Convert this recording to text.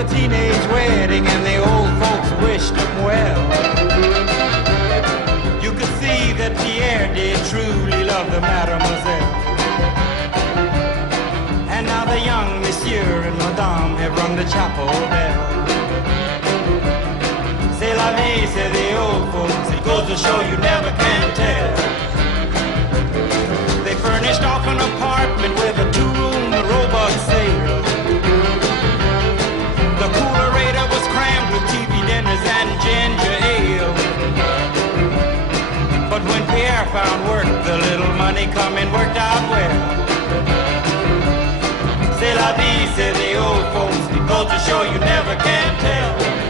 a teenage wedding and the old folks wished him well. You could see that Pierre did truly love the mademoiselle. And now the young monsieur and madame have rung the chapel bell. C'est la vie, say the old folks, it goes to show you never can tell. They furnished off an apartment with a two-room robot sale. The coolerator was crammed with TV dinners and ginger ale. But when Pierre found work, the little money coming worked out well. C'est la vie, say the old folks, it goes to show you never can tell.